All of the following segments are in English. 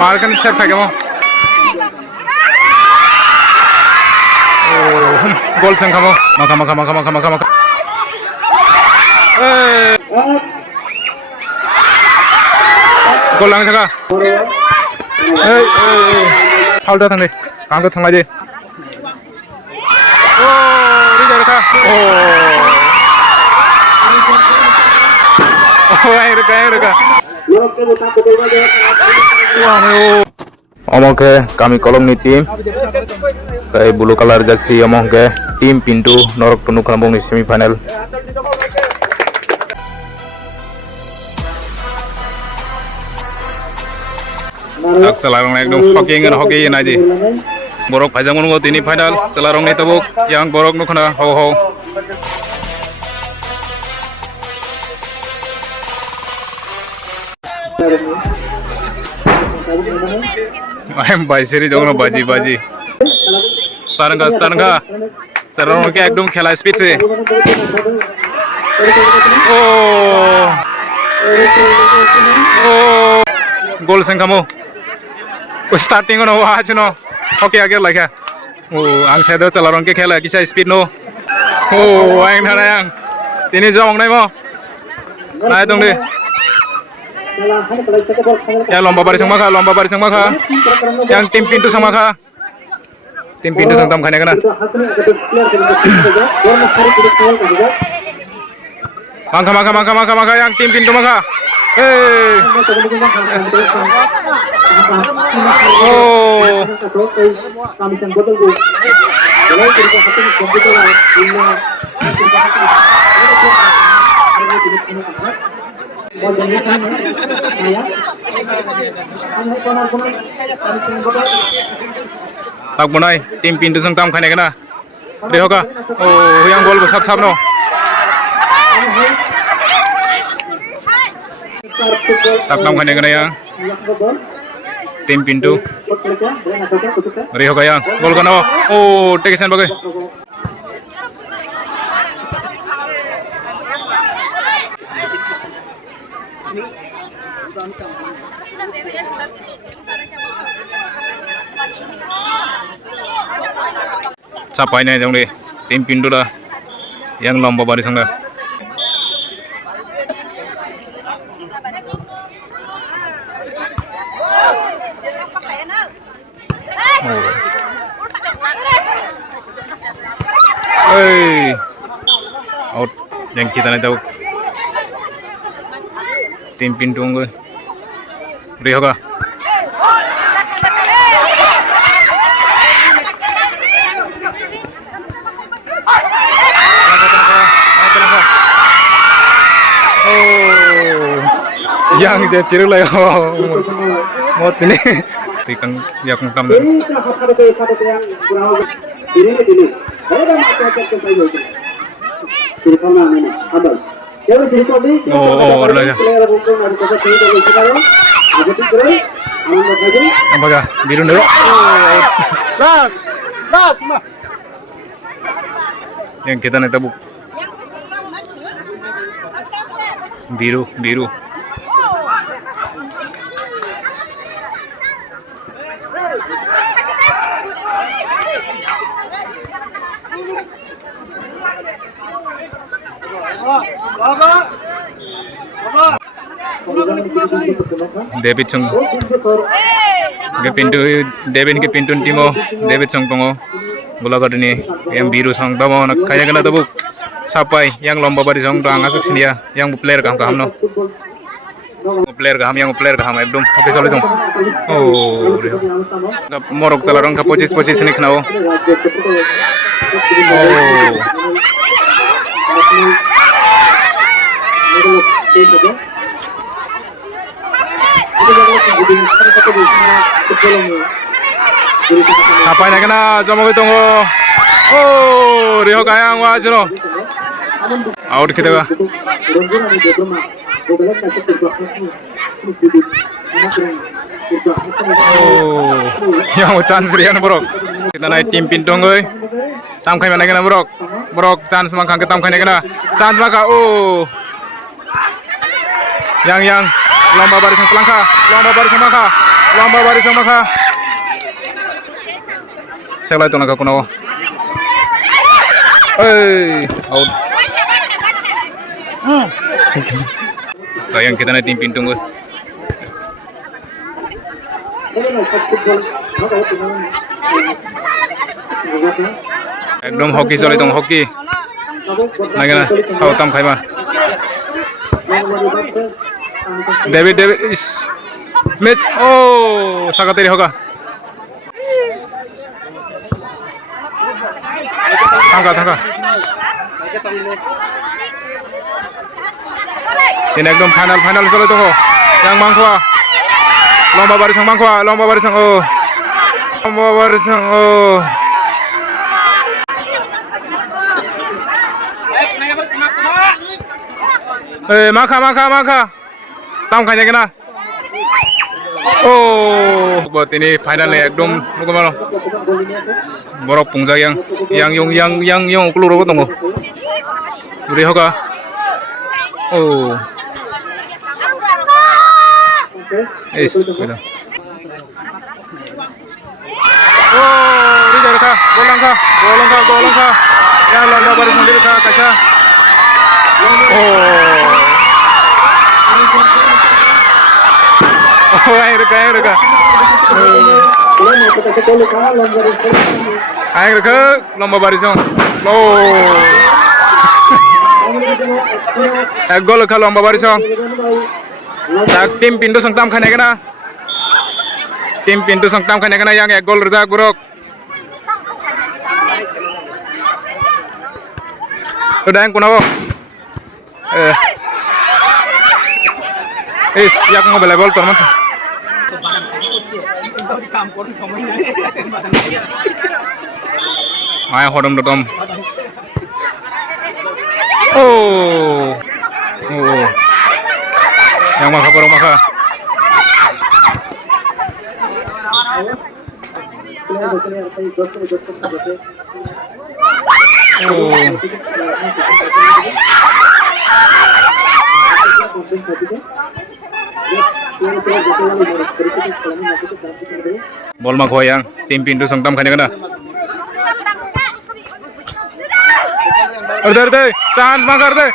Markan set pakai mo. Gol sang kamu. Maka. Gol lang jaga. Foul dah thang deh. Kang thang aja. Ini jarak kah? Ayo reka. Omong ke kami kolom ni tim kai blue color jersey omong ke tim pintu norok tunu kalambong ni semifinal selarong ekdom hoki naji borok phajang mongo tini final selarong ni tabuk yang borok nukna ho I'm बाइसेरी दोनों बाजी स्टारंगा सररों के एकदम खेला speed से गोल संगमो starting no आज no okay आगे लगा आं साइड चलारों के खेला किसा स्पीड नो आं थाना आं तिनी जong नाय मो नाय दं दे yang lomba baris sama kah yang tim pintu sama kah tim pintu sang tam kena maka yang tim pintu maka tak bunai tim pintu sang tam khane kana dehoka yang gol besar no tak tam khane kana yang tim pintu dehoka yang gol kana tekesan bagai capai nih dong deh tim pintu dah yang lomba baris dah out yang kita nih tahu tim pintu gue Rihoka yang jadi lah mau ini tikang yang tam apakah biru dulu yang kita nih tabuk biru David Chung David ke pintu timo David Chung tongo bola kadini yang biru sang tamo nak kaya kena tabuk sapai yang lomba baris sang tang asuk sini yang player kaham no player kaham ekdom oke solid dong morok salarong ka posisi ni kenao apa yang kena jom aku tunggu Rio kayang wajro out kita ga yang chance rian bro kita naik tim pintu ngoy tam kai mana kena bro chance mangkang ke tam kai kena chance maka yang lomba baris pelangka lomba bari sang maka selai to naga kuno out kayang kita na tim pintu gue ekdom hoki choli dong hoki nagena sautam khaiba David is match sakateri hoga tangka ini ekdom final choli dong yang mangkwa lomba bari sang lomba bari sang maka tam kanya kena buat ini final nih ekdom gimana borok pungjak yang keluar apa tunggu beri hoka beda Rijal ka golong ka yang lomba baris sendiri ka kaca air ka lomba baris gol ka lomba baris tim pintu sangtam khane kana yang ek gol rejak buruk udah yang kunawo yak mau bela bol teman Maya hodom dodom yang maka borong maka bol mak hoyang tim pintu sangtam khane kana orde chance magar de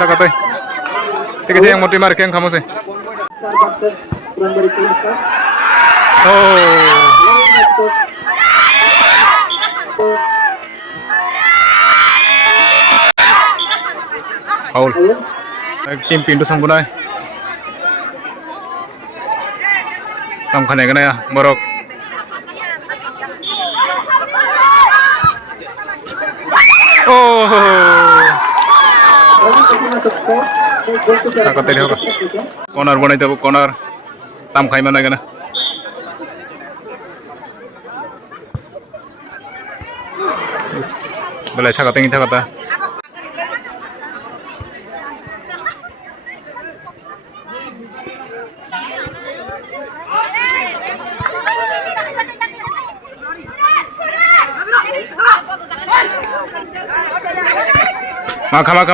sakate ठीक है yang motor mark yang kamu sih Paul tim pintu sambunai tam khane kana ya borok sakateli hoga corner banai debu corner tam khai mana kana belai sakatengi thakata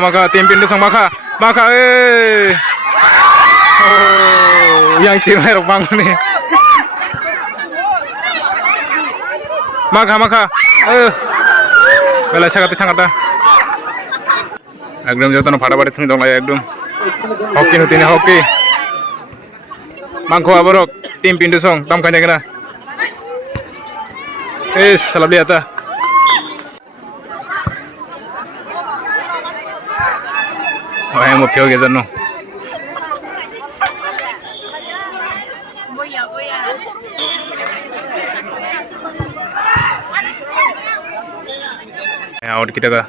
maka tim pintu sang maka yang cirai rok bang nih maka bela sakati thangata ekdom jotono phada bari thung dong lai ekdom hoki nutine hoki mangko aborok tim pintu song tam kanya kena salah lihat ah yang mau pio gezer no out kita ka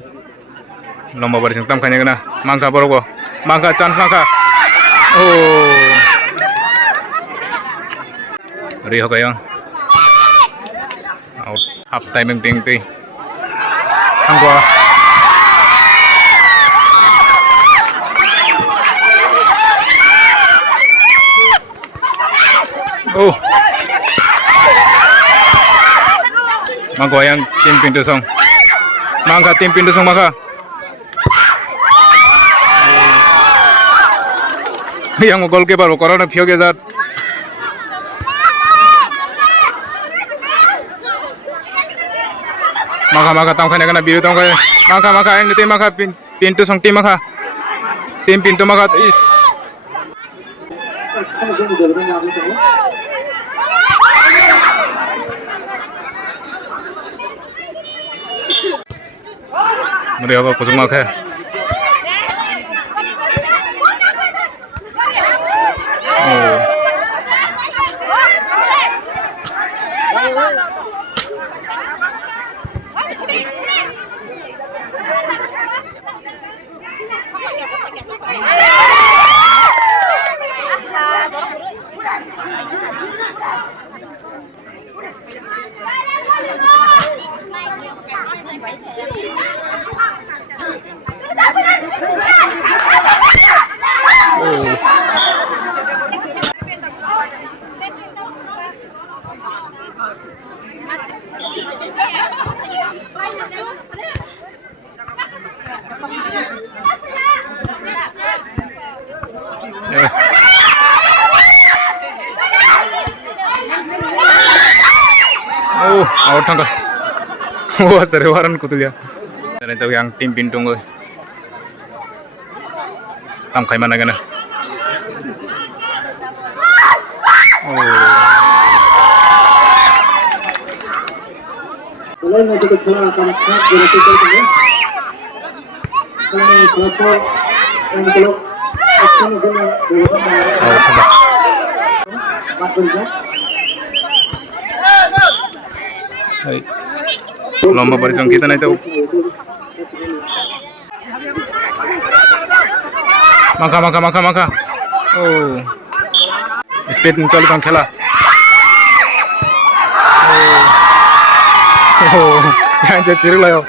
lomba baris tam kanya kena mangka boroko mangka chance mangka riho kayong out half time ting angwa mangko yang tim pintu song maka yang goalkeeper corona pio gezat maka tamkhaina kana biru tamkhai maka yang tim maka pintu song tim maka tim pintu maka is mari apa pusung maka out tangga wah serewaran kutulia dan itu yang tim pintung gue tamkai mana gana lomba barisong kita na ito maka oh speed চলে কম খেলা oh yang jadi layo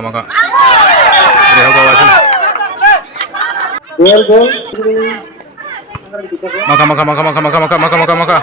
maka dia bawa sini maka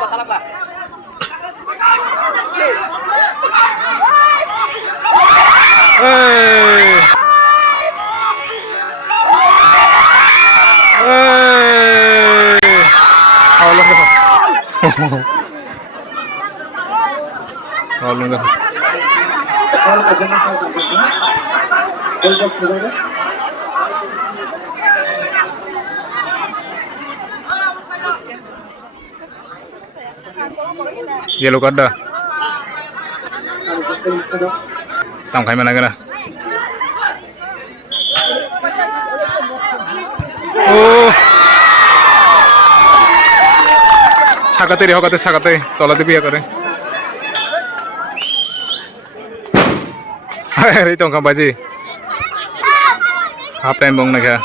yellow card dah tamkai mana gana oh sakate tola debi ya kare itu kan baji half time bong naga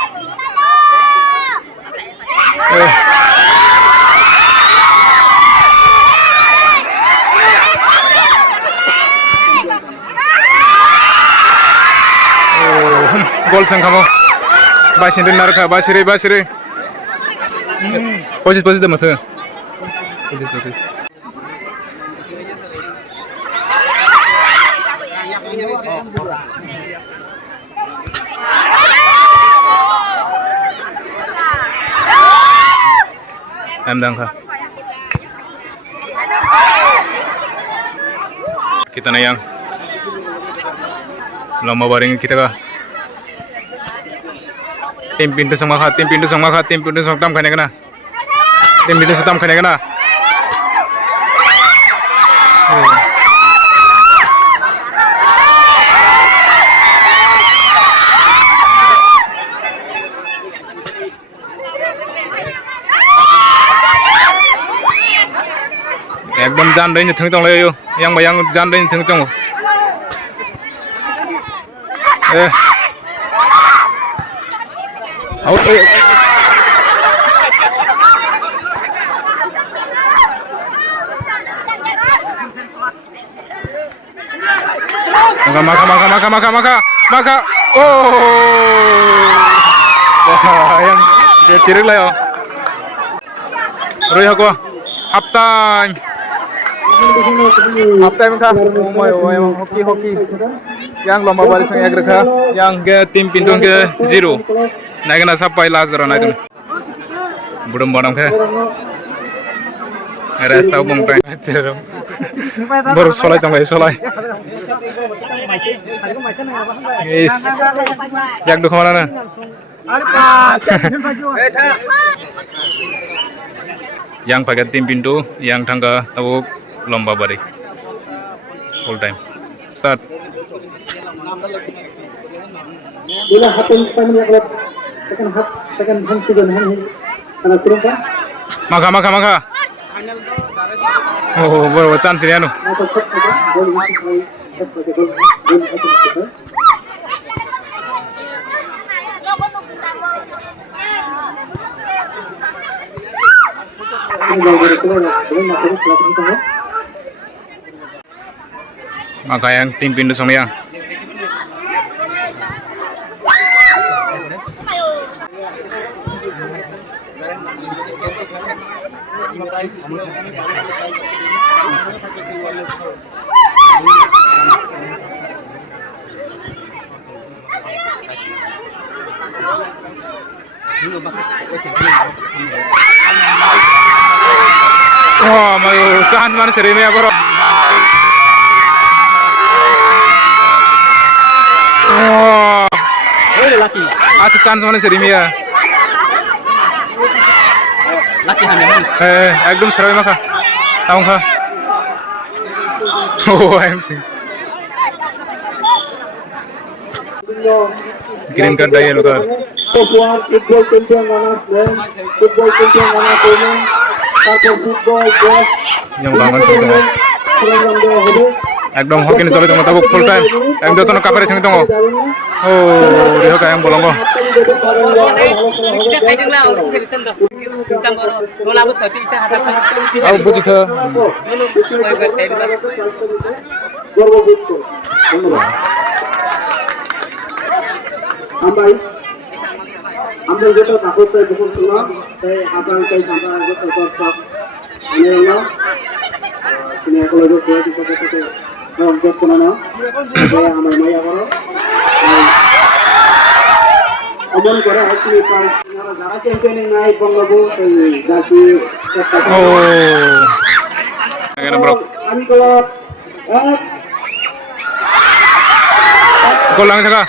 gol sang kamu basin din narka basire posis dah mata posis emdang ka kita na yang lomba baring kita ka tim pintu sang tam khane kana tim pintu tam khane kana एकदम जान रही थंग तंग लायो yang bayang जान रही थंग तंग out maka oh yang dia cirik lah ya Roy aku half time kah emang hoki yang lomba barisang egg kah yang ke tim pintu ke 0 naiknya sampai last run itu belum bonam kah rest tau bong tang cerom baru solai tang bai solai is yak du khamana na yang pakai tim pintu yang tangga tabuk lomba bari full time start Bila hati kami yang tekan henti dan henti karena turun kan? maka oh baru chance ni anu maka yang tim pintu sama yang wah mayu chance mana seri me bro wah laki acha chance mana seri me ya laki hanya একদম সরাই মাখা তাও খা ও এমটি green card আর yellow card football champion runner football champion runner tournament তারপর football ball yang bangun একদম হকিনি চলে তঙ্গ তাবুক ফুল টাইম একদম যতন কাপারে থিং তঙ্গ ও রেহ কায়াং বলঙ্গ আও বুঝিখ আমরা যেটা কাগজে যখন শুনলাম সেই আবার সেই আমরা যেটা দর্শক নিয়ে এলাম তিনি একলা যে কোয়ালিটি থেকে যোগ করে নাও আমার মাইয়া করো অমন করে হয়তো যারা চ্যাম্পিয়ন নাই বঙ্গবু সেই জাতি ও এখানে ব্রো আমি তো গোল লাগে থাকা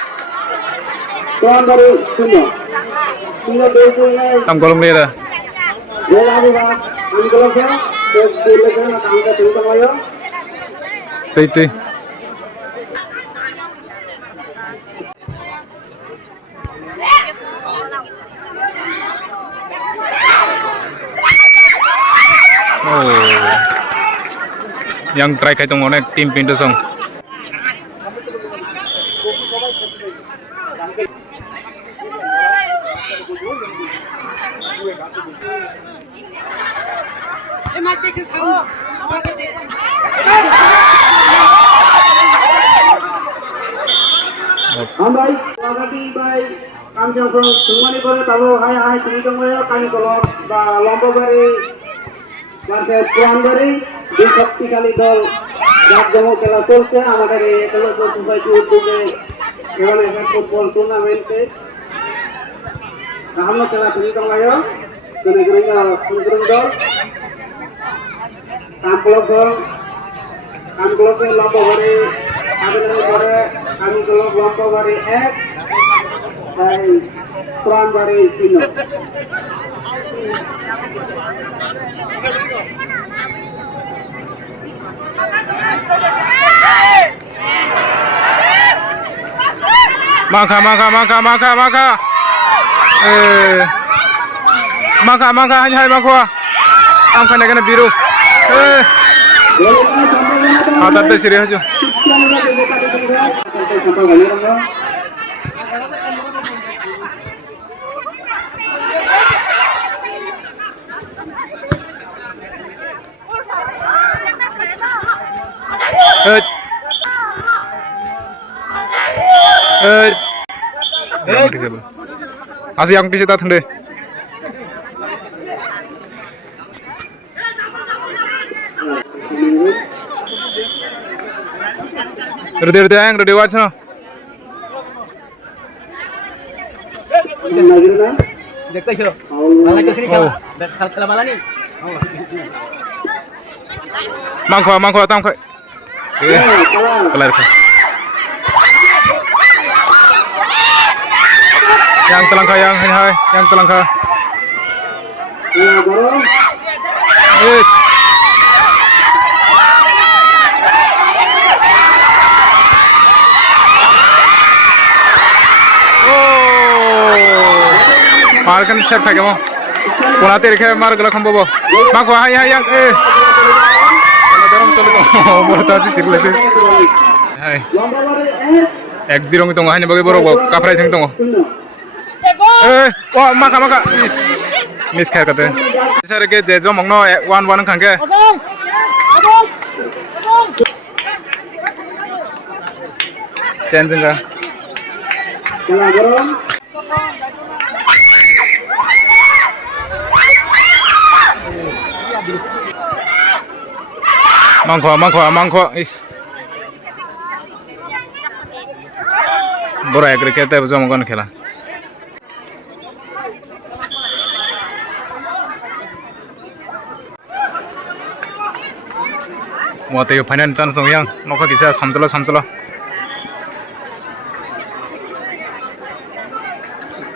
কোন ধরে শূন্য শূন্য দুই tam golong dia dah tei oh yang try kai tong onek tim pintu song Ambai, pagati bay, kami jangkau semua ni boleh tahu hai sini jangkau ya kami kalau lomba bari, masa tuan bari di sakti kali dol, jam jangkau kelas turun amakan ni kalau turun sampai tu je, kalau ni football turnamen ke, kami kelas sini jangkau ya, kena turun dol, kampung lomba bari. Kami kalau lomba bari ek dan tuan bari Cina. Maka hai makwa am khana kana biru hatat te siri hajo Asih yang di situ tende. Ready ang ready watch na. देखते हो माला कैसे खेला खेला माला नहीं mangkwa tam khai kelar khai yang telangka yang hai yang telangka yes Markan set pakai mau, pola teriknya mar gelak hambo, mak wah yang dorong colo boleh tahu sih circle sih, hai, 1-0 itu nggak hanya bagi borok, kaprai sing tunggu, wah maka, miss kayak kata, saya ke jejo mongno 1-1 kangke, change enggak? Mangkwa, is. Bora cricket है बच्चों मगन खेला वो तो ये final chance हो गया नौका किसी समझलो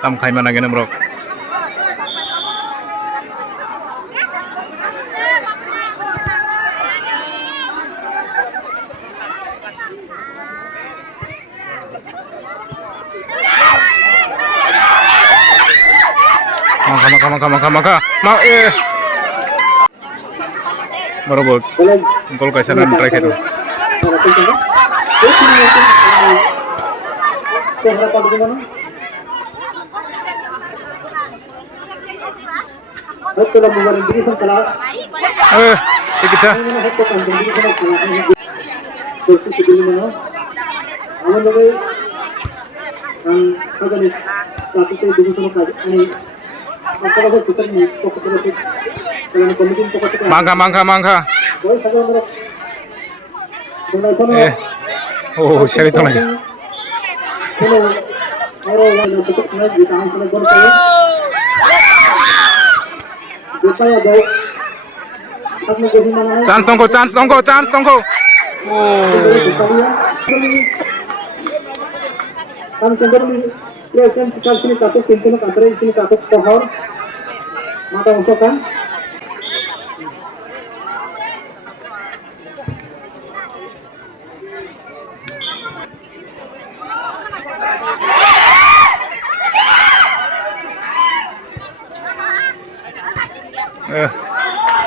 तम खाई में नगे नम्बरों maka borobo gol kaisa run try itu kita mangka oh siapa itu lagi chance tongko Kami cenderung present sekali sini satu pintu kantor sini satu pohon mata untuk kan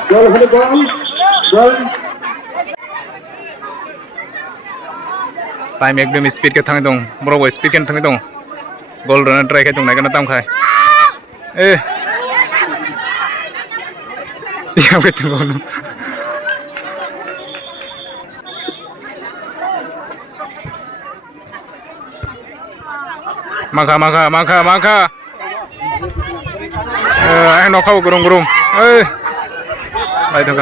gol time ekdom speed ke thang dong bro speed kan thang dong goal run try ke dong naik na tam khai ya betul goal maka nokau gurung baik tuh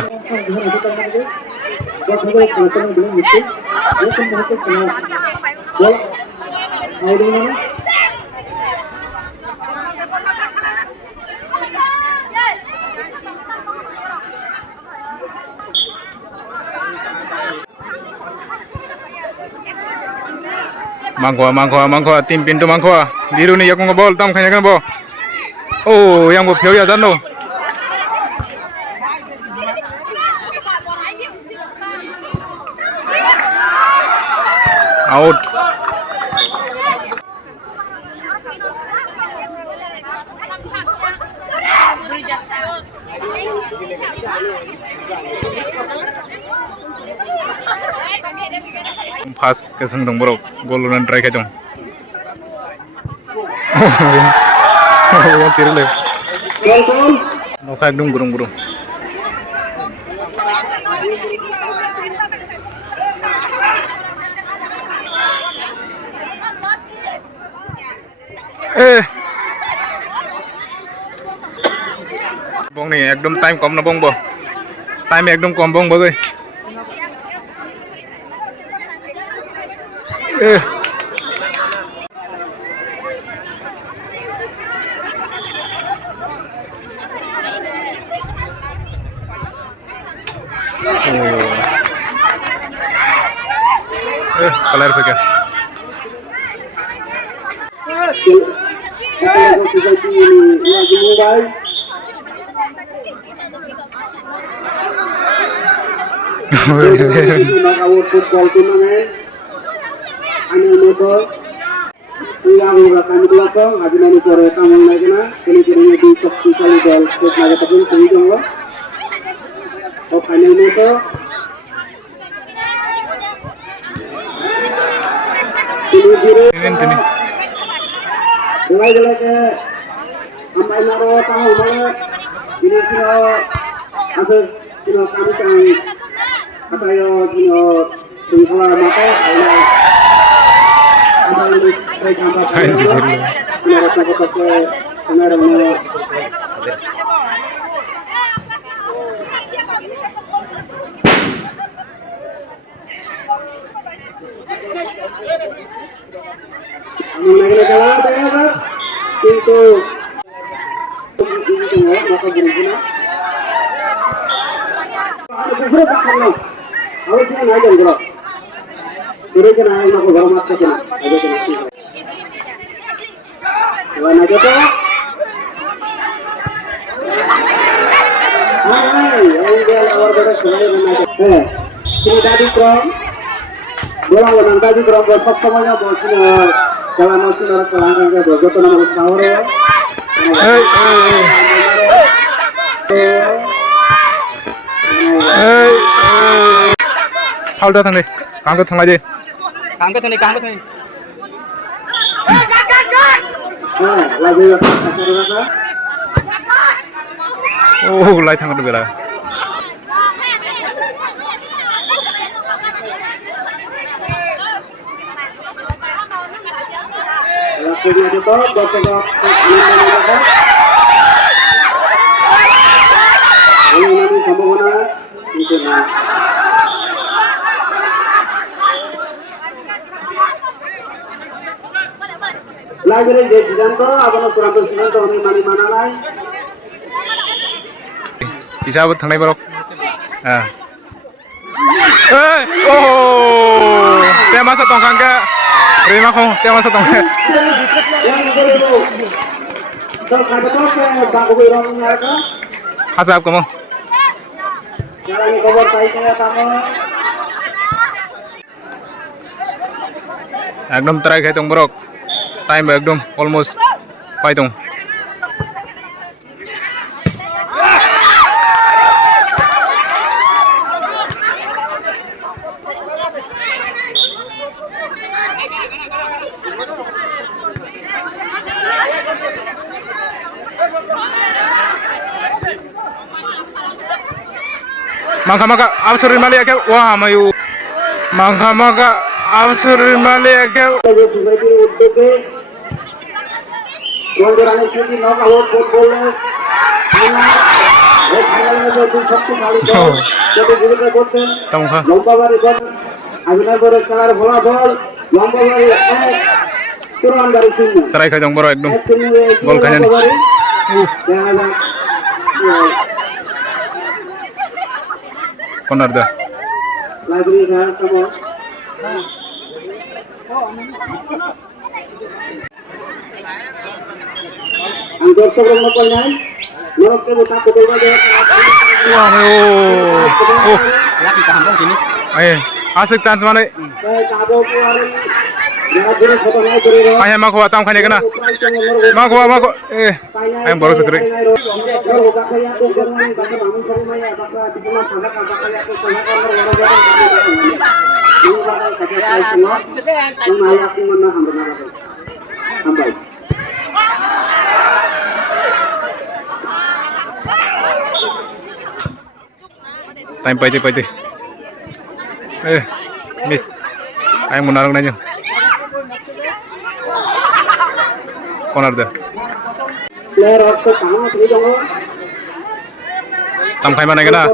mangkwa tim pintu mangkwa biru nih aku ngebol tam kayaknya kan bo oh yang bopio ya jano out fast keseng dong bro gol run try ke dong yang cirle nokak dong gurung bong nih ekdom time kom na bong bo time ekdom kom bong bo Kalar fika. Football tournament. Anu motor. Yang kami belakang, ada mana pore tamu lagi na, kini di Sakti kali dal, set lagi tapi kami jangwa. Oh final motor. Ini. Mulai dari ke amai naro tamu mana, ini kira ada kira kami kan, apa yo kira tinggal mata, Ay, sí, sí. Halda thang đi, càng có thang lại đi. Càng có thằng này. Oh, lại thang được rồi. Lagi ni dia sidanto, abang kurang sidanto ni mana lain. Bisa buat thang này bro. Ah. Oh, dia masa tongkang ke? Terima kasih, dia masa tongkang. Hasab kamu. Jalan kabar saya kamu. Ekdom try khai tong borok. Time ekdom almost pai tong. Maka absur mali ke wah mayu. Maka absur mali ke Tongkha. Try khai tong borok ekdom. Gol kanyan. Corner dah. Library dah kamu. Anggur sebelum makan, norok ke buka betul saja. Wah, oh. Lagi ke Hambong sini. Aye, asik chance mana? Saya tahu hari. Jangan dulu foto naik dulu. Aye, mak ko atam khane kana. Mak ko. Ayam baru segera. Time pahit. Miss. Ayam menarang nanya. Corner dah. Player waktu kamu sini dong. Tam khai mana kana?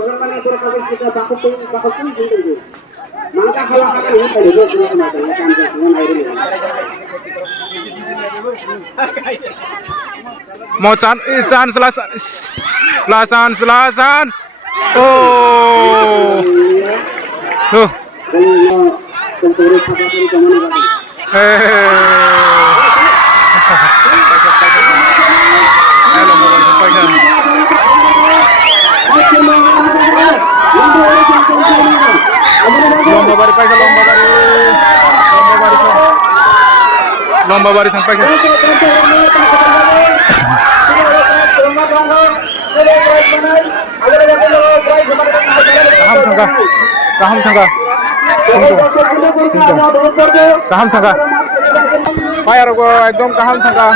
Maka kalau ada yang tadi itu cuma ada yang dengan air ini. Mau chance selasan. Oh. Tuh. Kumpuri Sabakari Kamani Bagi. lomba bari sampai kan. Lomba bari pakai lomba bari sampai kan. Kaham thangka. Kaham thangka. Bayar go ekdom kaham thangka.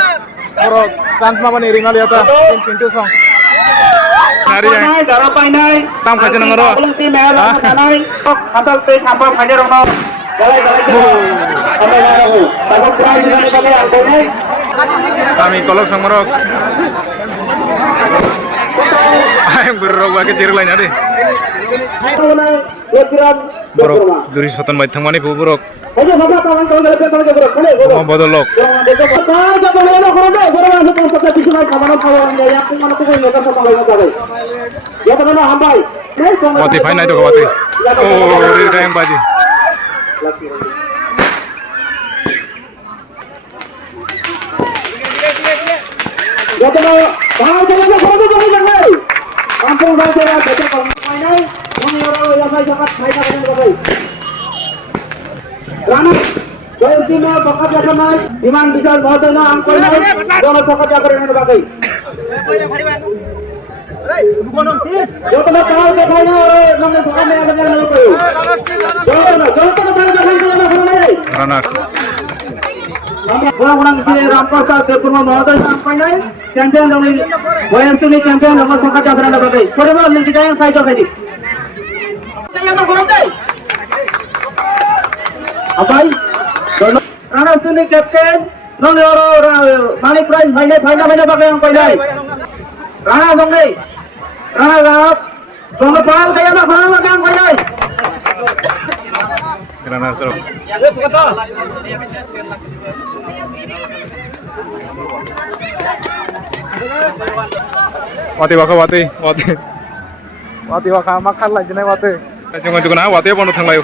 Oro chance ma bani ringal yata pintu song. Nari ya. Tam kaje nangoro. Kami kolok sangorok. Ayam berrok bagai ciruk lain ada. Borok duri sotan baik thangmani bu borok. Bodolok. Wati fine naik tu wati. Oh, ini kayang baji. Kampung Bangsa baca pemainai, ini orang yang saya cakap mereka akan berbagai. Rana, Royal Team bakat yang naik, Iman Bisal Bahadana angkol naik, dono bakat yang keren berbagai. Jokowi tahu ke mana orang namanya bakat yang ada yang berbagai. Jokowi tahu ke mana orang Runner. Orang-orang di sini Rampasa Depurma Mahadana angkol naik, champion dari Royal Team champion nomor bakat yang keren berbagai. Korban yang kita yang saya cakap ini. Yang mana orang Abai, Rana Suni captain, nong yoro Mani Prize final pakai yang pakai. Rana dongai, Rana gap, dongai pal kayak apa final pakai yang pakai. Runner seru. Wati waka makan lah jenai wati. Jangan juga na wati apa nu thang layu.